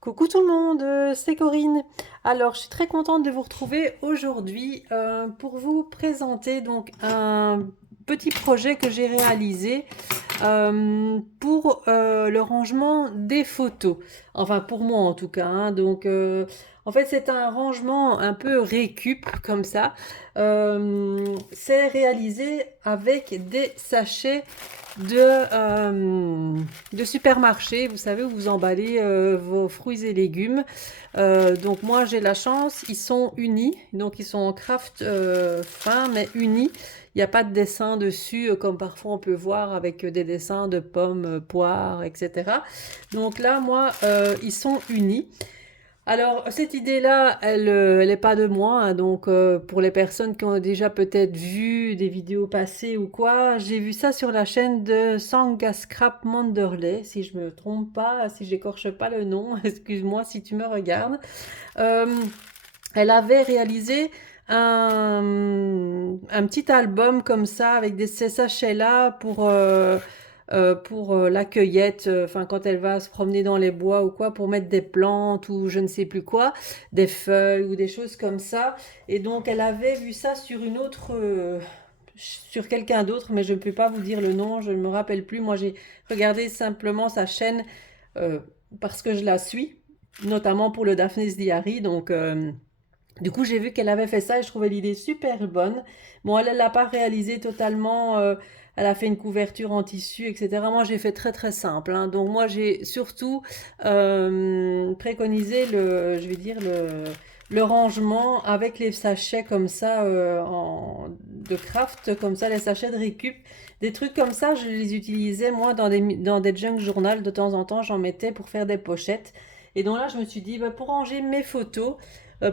Coucou tout le monde, c'est Corinne. Alors, je suis très contente de vous retrouver aujourd'hui pour vous présenter donc un petit projet que j'ai réalisé pour le rangement des photos. Enfin, pour moi en tout cas, hein. Donc, en fait, c'est un rangement un peu récup comme ça. C'est réalisé avec des sachets de, de supermarché, vous savez, où vous emballez vos fruits et légumes. Donc moi j'ai la chance, ils sont unis, donc ils sont en craft fin mais unis. Il n'y a pas de dessin dessus comme parfois on peut voir avec des dessins de pommes, poires, etc. Donc là moi ils sont unis. Alors, cette idée-là, elle est pas de moi, hein. Donc pour les personnes qui ont déjà peut-être vu des vidéos passées ou quoi, j'ai vu ça sur la chaîne de Sanga Scrap Manderley, si je me trompe pas, si j'écorche pas le nom, excuse-moi si tu me regardes. Euh, Elle avait réalisé un petit album comme ça avec ces sachets-là pour la cueillette, enfin quand elle va se promener dans les bois ou quoi, pour mettre des plantes ou je ne sais plus quoi, des feuilles ou des choses comme ça. Et donc elle avait vu ça sur une autre, sur quelqu'un d'autre, mais je ne peux pas vous dire le nom, je ne me rappelle plus. Moi j'ai regardé simplement sa chaîne euh, parce que je la suis, notamment pour le Daphnis Diary, donc. Du coup, j'ai vu qu'elle avait fait ça et je trouvais l'idée super bonne. Bon, elle ne l'a pas réalisé totalement. Elle a fait une couverture en tissu, etc. Moi, j'ai fait très très simple, hein. Donc, moi, j'ai surtout préconisé je vais dire, le rangement avec les sachets comme ça de craft, comme ça, les sachets de récup. Des trucs comme ça, je les utilisais moi dans des junk journal. De temps en temps, j'en mettais pour faire des pochettes. Et donc là, je me suis dit, bah, pour ranger mes photos,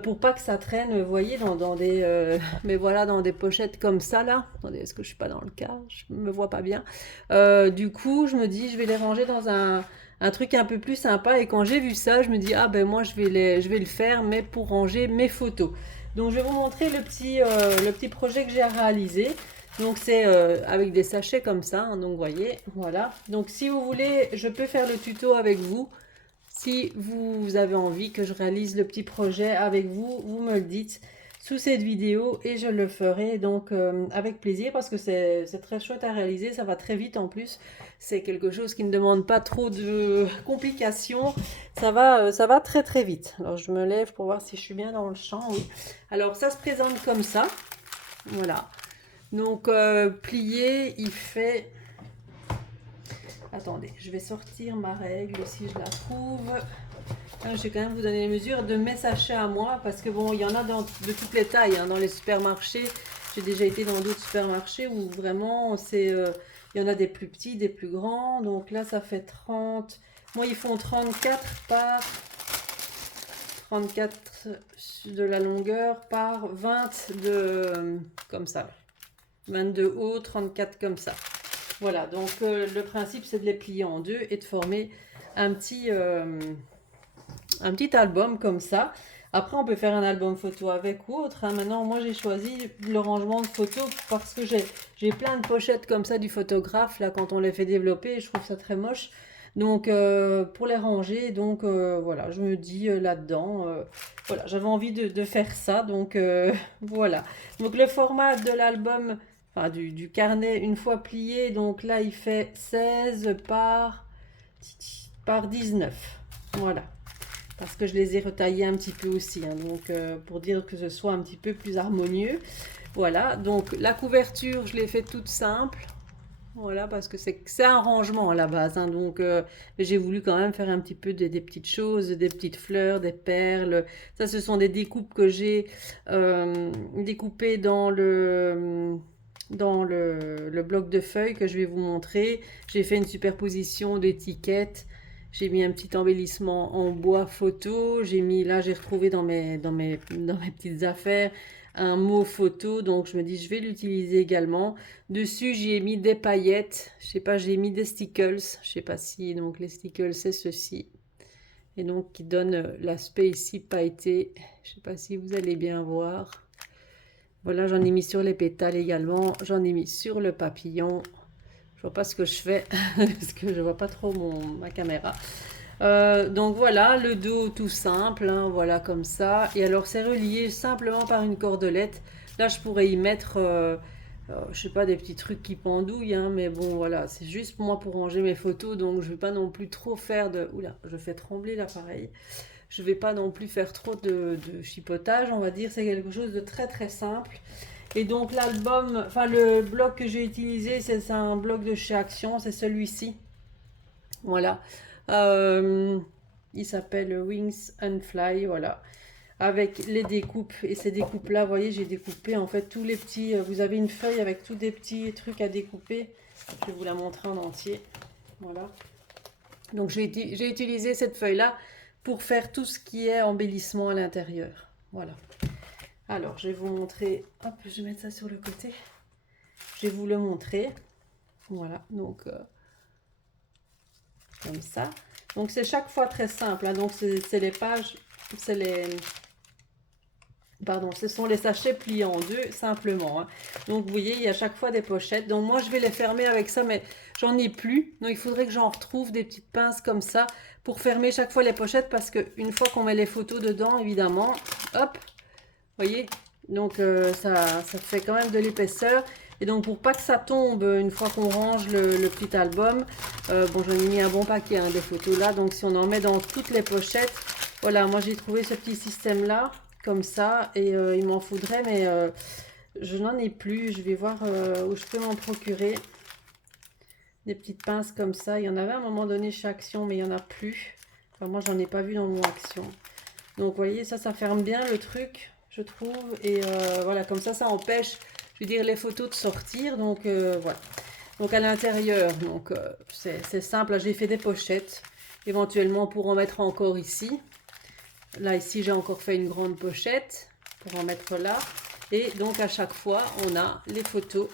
pour pas que ça traîne, vous voyez, dans des, mais voilà, dans des pochettes comme ça là. Attendez, est-ce que je suis pas dans le cas? Je me vois pas bien. Du coup, je me dis, je vais les ranger dans un truc un peu plus sympa. Et quand j'ai vu ça, je me dis, ah ben moi, je vais le faire, mais pour ranger mes photos. Donc, je vais vous montrer le petit projet que j'ai réalisé. Donc, c'est avec des sachets comme ça, hein. Donc, vous voyez, voilà. Donc, si vous voulez, je peux faire le tuto avec vous. Si vous avez envie que je réalise le petit projet avec vous, vous me le dites sous cette vidéo et je le ferai donc avec plaisir parce que c'est très chouette à réaliser, ça va très vite en plus. C'est quelque chose qui ne demande pas trop de complications, ça va très très vite. Alors je me lève pour voir si je suis bien dans le champ, oui. Alors ça se présente comme ça, voilà. Donc plié, il fait... Attendez, je vais sortir ma règle si je la trouve. Ah, je vais quand même vous donner les mesures de mes sachets à moi parce que bon, il y en a de toutes les tailles, hein, dans les supermarchés. J'ai déjà été dans d'autres supermarchés où vraiment il y en a des plus petits, des plus grands. Donc là, ça fait 30. Moi, ils font 34 par 34 de la longueur par 20 comme ça. 22 haut, 34 comme ça. Voilà, donc le principe c'est de les plier en deux et de former un petit, euh, un petit album comme ça. Après, on peut faire un album photo avec ou autre, hein. Maintenant, moi, j'ai choisi le rangement de photos parce que j'ai plein de pochettes comme ça du photographe, là, quand on les fait développer, je trouve ça très moche. Donc, pour les ranger, donc voilà, je me dis là-dedans, voilà, j'avais envie de faire ça, donc voilà. Donc, le format de l'album, enfin du carnet, une fois plié, donc là, il fait 16 par 19. Voilà parce que je les ai retaillés un petit peu aussi, hein, donc pour dire que ce soit un petit peu plus harmonieux. Voilà, donc la couverture, je l'ai fait toute simple. Voilà, parce que c'est un rangement à la base, hein, donc j'ai voulu quand même faire un petit peu des petites choses, des petites fleurs, des perles. Ça, ce sont des découpes que j'ai découpées dans le bloc de feuilles que je vais vous montrer. J'ai fait une superposition d'étiquettes. J'ai mis un petit embellissement en bois photo. J'ai mis, là, j'ai retrouvé dans mes petites affaires un mot photo. Donc, je me dis, je vais l'utiliser également. Dessus, j'ai mis des paillettes. Je sais pas, j'ai mis des stickles. Je sais pas si, donc, les stickles, c'est ceci. Et donc, qui donne l'aspect ici pailleté. Je sais pas si vous allez bien voir. Voilà, j'en ai mis sur les pétales également. J'en ai mis sur le papillon. Je vois pas ce que je fais parce que je vois pas trop ma caméra. Donc voilà, le dos tout simple, hein, voilà comme ça. Et alors c'est relié simplement par une cordelette. Là je pourrais y mettre, je sais pas, des petits trucs qui pendouillent, hein, mais bon voilà, c'est juste moi pour ranger mes photos, donc je vais pas non plus trop faire de... Oula, je fais trembler l'appareil. Je vais pas non plus faire trop de chipotage, on va dire, c'est quelque chose de très très simple. Et donc l'album, enfin le bloc que j'ai utilisé, c'est un bloc de chez Action, c'est celui-ci. Voilà. Euh, il s'appelle Wings and Fly, voilà. Avec les découpes. Et ces découpes-là, vous voyez, j'ai découpé en fait tous les petits. Vous avez une feuille avec tous des petits trucs à découper. Je vais vous la montrer en entier. Voilà. Donc j'ai utilisé cette feuille-là pour faire tout ce qui est embellissement à l'intérieur. Voilà. Alors, je vais vous montrer. Hop, je vais mettre ça sur le côté. Je vais vous le montrer. Voilà. Donc, comme ça. Donc c'est chaque fois très simple, hein. Donc c'est les pages, c'est les... Pardon, ce sont les sachets pliés en deux, simplement, hein. Donc vous voyez, il y a chaque fois des pochettes. Donc moi je vais les fermer avec ça, mais j'en ai plus. Donc il faudrait que j'en retrouve des petites pinces comme ça pour fermer chaque fois les pochettes, parce qu'une fois qu'on met les photos dedans, évidemment, hop, vous voyez, donc ça fait quand même de l'épaisseur. Et donc pour pas que ça tombe une fois qu'on range le petit album, bon j'en ai mis un bon paquet, hein, des photos là. Donc si on en met dans toutes les pochettes, voilà, moi j'ai trouvé ce petit système là, comme ça. Et il m'en faudrait, mais je n'en ai plus. Je vais voir où je peux m'en procurer. Des petites pinces comme ça. Il y en avait à un moment donné chez Action, mais il n'y en a plus. Enfin, moi j'en ai pas vu dans mon Action. Donc vous voyez, ça ferme bien le truc, je trouve. Et voilà, comme ça empêche, je veux dire, les photos de sortir. Donc voilà. Donc à l'intérieur, donc c'est simple. Là, j'ai fait des pochettes, éventuellement pour en mettre encore ici. Là, ici, j'ai encore fait une grande pochette pour en mettre là. Et donc à chaque fois, on a les photos.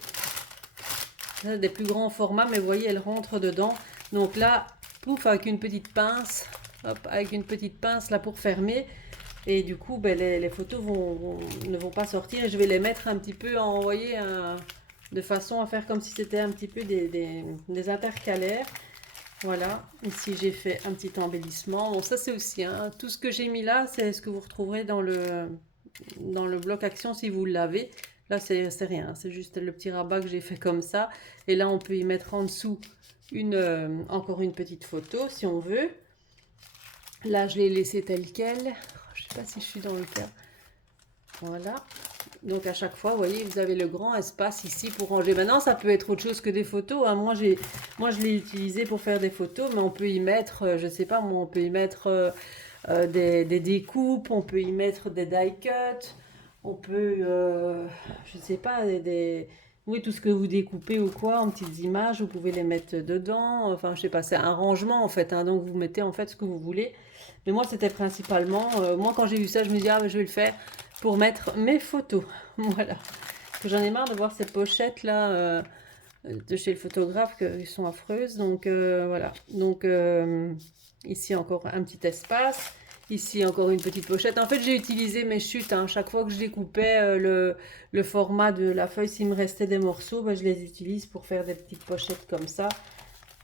Là, des plus grands formats, mais vous voyez, elles rentrent dedans. Donc là, pouf, avec une petite pince. Hop, avec une petite pince là pour fermer. Et du coup, ben, les photos ne vont pas sortir. Et je vais les mettre un petit peu, envoyer de façon à faire comme si c'était un petit peu des intercalaires. Voilà, ici j'ai fait un petit embellissement. Bon, ça c'est aussi, hein, tout ce que j'ai mis là, c'est ce que vous retrouverez dans le bloc action si vous l'avez. Là, c'est rien, c'est juste le petit rabat que j'ai fait comme ça. Et là, on peut y mettre en dessous encore une petite photo si on veut. Là, je l'ai laissé tel quel. Je ne sais pas si je suis dans le cas. Voilà. Donc, à chaque fois, vous voyez, vous avez le grand espace ici pour ranger. Maintenant, ça peut être autre chose que des photos, hein. Moi, je l'ai utilisé pour faire des photos, mais on peut y mettre, je ne sais pas, moi, on peut y mettre des découpes, on peut y mettre des die cuts, on peut, je ne sais pas, oui, tout ce que vous découpez ou quoi, en petites images, vous pouvez les mettre dedans. Enfin, je ne sais pas, c'est un rangement, en fait, hein. Donc, vous mettez, en fait, ce que vous voulez. Mais moi, c'était principalement... moi, quand j'ai vu ça, je me dis, ah, je vais le faire pour mettre mes photos. Voilà. J'en ai marre de voir ces pochettes-là de chez le photographe, qui sont affreuses. Donc, voilà. Donc, ici, encore un petit espace. Ici, encore une petite pochette. En fait, j'ai utilisé mes chutes, hein. Chaque fois que je découpais le format de la feuille, s'il me restait des morceaux, ben, je les utilise pour faire des petites pochettes comme ça.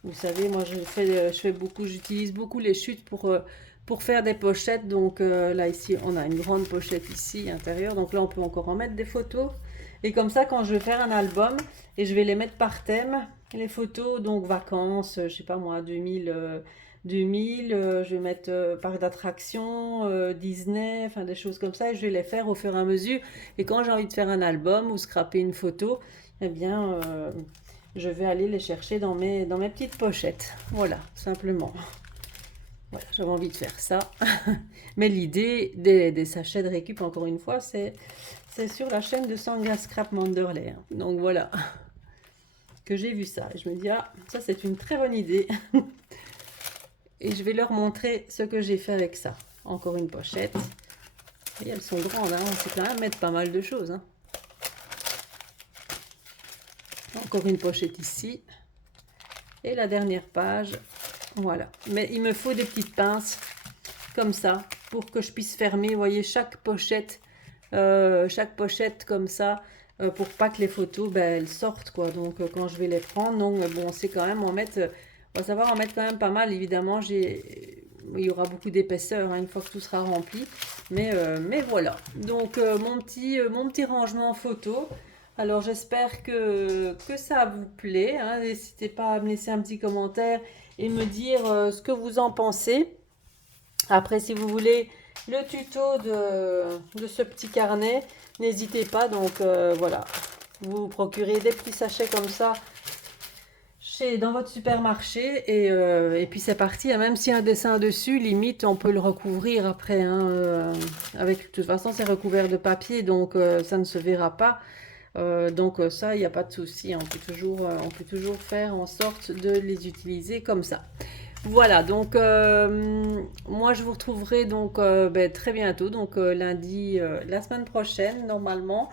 Vous savez, moi, j'utilise beaucoup les chutes pour faire des pochettes. Donc là, ici, on a une grande pochette ici, intérieure. Donc là, on peut encore en mettre des photos. Et comme ça, quand je vais faire un album, et je vais les mettre par thème, les photos, donc vacances, je sais pas moi, 2000, je vais mettre parc d'attractions, Disney, enfin des choses comme ça. Et je vais les faire au fur et à mesure. Et quand j'ai envie de faire un album ou scraper une photo, eh bien... je vais aller les chercher dans mes petites pochettes. Voilà, simplement. Voilà, j'avais envie de faire ça. Mais l'idée des sachets de récup, encore une fois, c'est sur la chaîne de Sanga Scrap Manderley. Donc voilà, que j'ai vu ça. Et je me dis, ah, ça c'est une très bonne idée. Et je vais leur montrer ce que j'ai fait avec ça. Encore une pochette. Et elles sont grandes, hein. On sait quand même mettre pas mal de choses, hein. Encore une pochette ici. Et la dernière page. Voilà. Mais il me faut des petites pinces comme ça pour que je puisse fermer. Vous voyez, chaque pochette comme ça. pour pas que les photos, ben, elles sortent, quoi. Donc, quand je vais les prendre, donc, bon, on sait quand même en mettre, on va savoir en mettre quand même pas mal. Évidemment, il y aura beaucoup d'épaisseur, hein, une fois que tout sera rempli. Mais voilà. Donc, mon petit rangement photo. Alors, j'espère que ça vous plaît, hein. N'hésitez pas à me laisser un petit commentaire et me dire ce que vous en pensez. Après, si vous voulez le tuto de ce petit carnet, n'hésitez pas. Donc, voilà. Vous vous procurez des petits sachets comme ça dans votre supermarché et puis c'est parti, hein. Même s'il y a un dessin dessus, limite on peut le recouvrir après, hein, avec, de toute façon c'est recouvert de papier, donc ça ne se verra pas. Donc ça, il n'y a pas de souci, on peut toujours faire en sorte de les utiliser comme ça. Voilà, donc moi je vous retrouverai donc ben, très bientôt, donc lundi, la semaine prochaine normalement,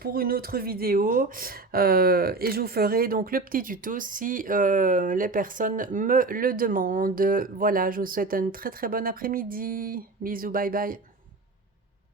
pour une autre vidéo. Et je vous ferai donc le petit tuto si les personnes me le demandent. Voilà, je vous souhaite un très très bon après-midi. Bisous, bye bye.